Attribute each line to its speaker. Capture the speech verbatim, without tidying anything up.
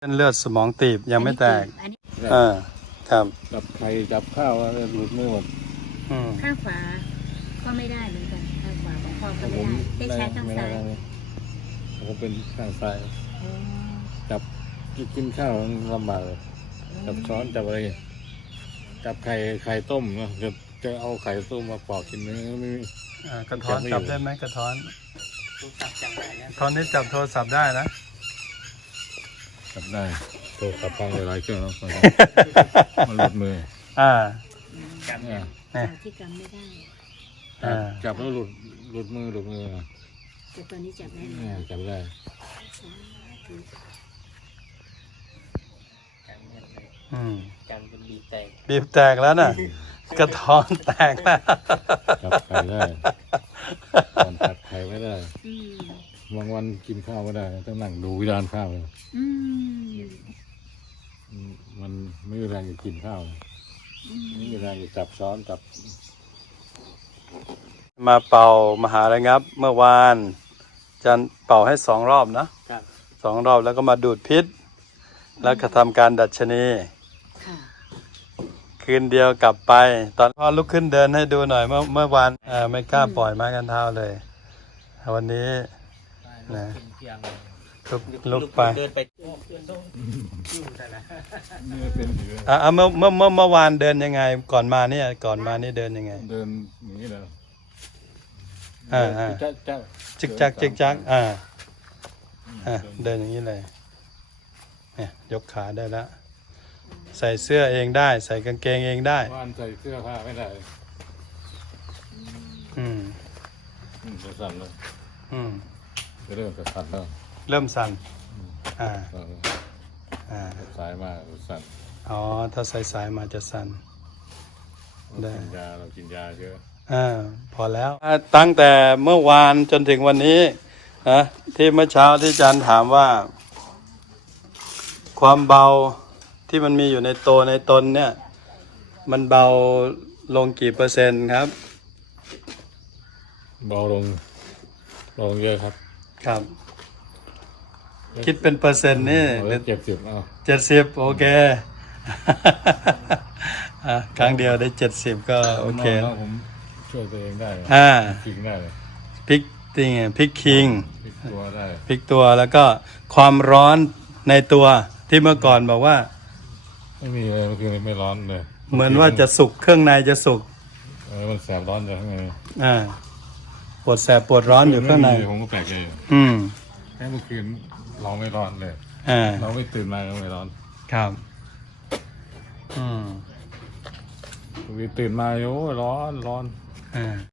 Speaker 1: เส้นเลือดสมองตีบยังไม่แตก
Speaker 2: อันนี้
Speaker 1: อ่าครับ
Speaker 3: จับไข่จับข้าวแล้วหลุดมือหมด
Speaker 1: อืม
Speaker 2: ข้างขวาก็ไม่ได้เหมือนกันข้างขวาของพ่อก็
Speaker 3: ผ
Speaker 2: ไม่
Speaker 3: ม
Speaker 2: ได้ได้ใช้ข้าง
Speaker 3: ไม่
Speaker 2: ซ้า
Speaker 3: ได้
Speaker 2: ย
Speaker 3: เลยผมเป็นข้างซ้าย
Speaker 2: โอ้
Speaker 3: จับกินข้าวลำบากเลยจับช้อนจับอะไรจับไข่ไข่ต้มเนาะจะจะเอาไข่ต้มมาปอกกินเนื้อไม่มี
Speaker 1: อ่ากระท้อน
Speaker 3: จั
Speaker 1: จั
Speaker 3: บบ ไม่อยู่
Speaker 1: ได้ไหมกระท้อนตอนนี้จับโทรศัพท์ได้นะ
Speaker 3: จับได้โทรศัพท์ฟังหลายๆเครื่องแล้วมันหลุดมือ
Speaker 1: อ่า
Speaker 3: เนี่ย
Speaker 1: เนี่ย
Speaker 2: จากที่กำไม่ได้
Speaker 1: อ่า
Speaker 3: จับแล้วหลุดหลุดมือหลุดมือ
Speaker 2: แต่ตอนนี้จับได้
Speaker 3: เนี่
Speaker 2: แล้
Speaker 3: ยวจับได้
Speaker 1: อืม
Speaker 4: กันเป็นบีแตก
Speaker 1: บีบแตกแล้วน่ะ กระท้อนแตกแล้ว
Speaker 3: จับไข่ได้ตอนตัดไข่ไม่ได้
Speaker 2: อืม
Speaker 3: บางวันกินข้าวไม่ได้ต้องนั่งดูวิดานข้าวเลย
Speaker 2: อืม
Speaker 3: มันไม่มีแรงจะกินข้าวเลยไม่มีแรงจะจับช้อนจับ
Speaker 1: มาเป่ามหาระงับเมื่อวานจันเป่าให้สองรอบนะครับ สองรอบแล้วก็มาดูดพิษ แล้วก็ทำการดัชนี
Speaker 2: ค่ะ
Speaker 1: คืนเดียวกลับไป ตอนพ่อลุกขึ้นเดินให้ดูหน่อยเมื่อเมื่อวานเอ่อไม่กล้าปล่อยไม้กันเท้าเลย วันนี้ นะ
Speaker 4: เพียง
Speaker 1: ลุกลุกไป
Speaker 4: เดินไปโอ้เพื่อนต้องยุ่งแต่ละ
Speaker 3: เนื้อเป็นอยู่
Speaker 1: อ่ะอ่ะเมื่อเมื่อเมื่อเมื่อวานเดินยังไง ก่อนมาเนี่ยก่อนมานี่เดินยังไง
Speaker 3: เดินอย่างนี้เลย
Speaker 1: อ่าอ่า
Speaker 3: จ๊ะจ๊ะ
Speaker 1: จิกจักจิกจักอ่าอ่ะเดินอย่างนี้เลยเนี่ยยกขาได้แล้ว ใส่เสื้อเองได้ ใส่กางเกงเองได้
Speaker 3: ว่านใส่เสื้อผ้าไม่ได้
Speaker 1: อืม
Speaker 3: อืมจะสั่นเลย
Speaker 1: อืม
Speaker 3: จะเริ่มจะสั่นแล้ว
Speaker 1: เริ่มสั่นอ่า
Speaker 3: เออ
Speaker 1: อ่า
Speaker 3: สายมาสั่น
Speaker 1: อ๋อถ้าสายสายๆมาจะสั่น ได้
Speaker 3: กินยาเรากินยาเยอะ
Speaker 1: อ่าพอแล้วอ่าตั้งแต่เมื่อวานจนถึงวันนี้นะที่เมื่อเช้าที่อาจารย์ถามว่า ความเบาที่มันมีอยู่ในตัวในตนเนี่ย มันเบาลงกี่เปอร์เซ็นต์ครับ
Speaker 3: เบาลงเบาลงเยอะครับ
Speaker 1: ครับ คิดเป็นเปอร์เซ็นต์นี่
Speaker 3: เอาเจ็ดสิบเอา
Speaker 1: เจ็ดสิบโอเค อ่ะครั้งเดียวได้เจ็ดสิบก็โอเค
Speaker 3: น้องๆผมช่วยตัวเองได้
Speaker 1: อ่า
Speaker 3: กินได้เลย
Speaker 1: พลิกติงพลิกคิง
Speaker 3: พลิกตัวได้
Speaker 1: พลิกตัวแล้วก็ความร้อนในตัวที่เมื่อก่อนบอกว่า
Speaker 3: ไม่มีเลยเมื่อคืนไม่ร้อนเลย
Speaker 1: เหมือนว่าจะสุกเครื่องในจะสุก
Speaker 3: เออมันแสบร้อนจากข้างใน
Speaker 1: อ่าปวดแสบปวดร้อนอยู่ข้างใน
Speaker 3: ไม่มีผมก็แปลกใจอยู่
Speaker 1: อืม
Speaker 3: แค่เมื่อคืนเราไม่ร้อนเลย
Speaker 1: อ่า
Speaker 3: เราไม่ตื่นมาก็ไม่ร้อน
Speaker 1: ครับ อืม
Speaker 3: บางทีตื่นมาโอ้ยร้อนร้อน
Speaker 1: อ่า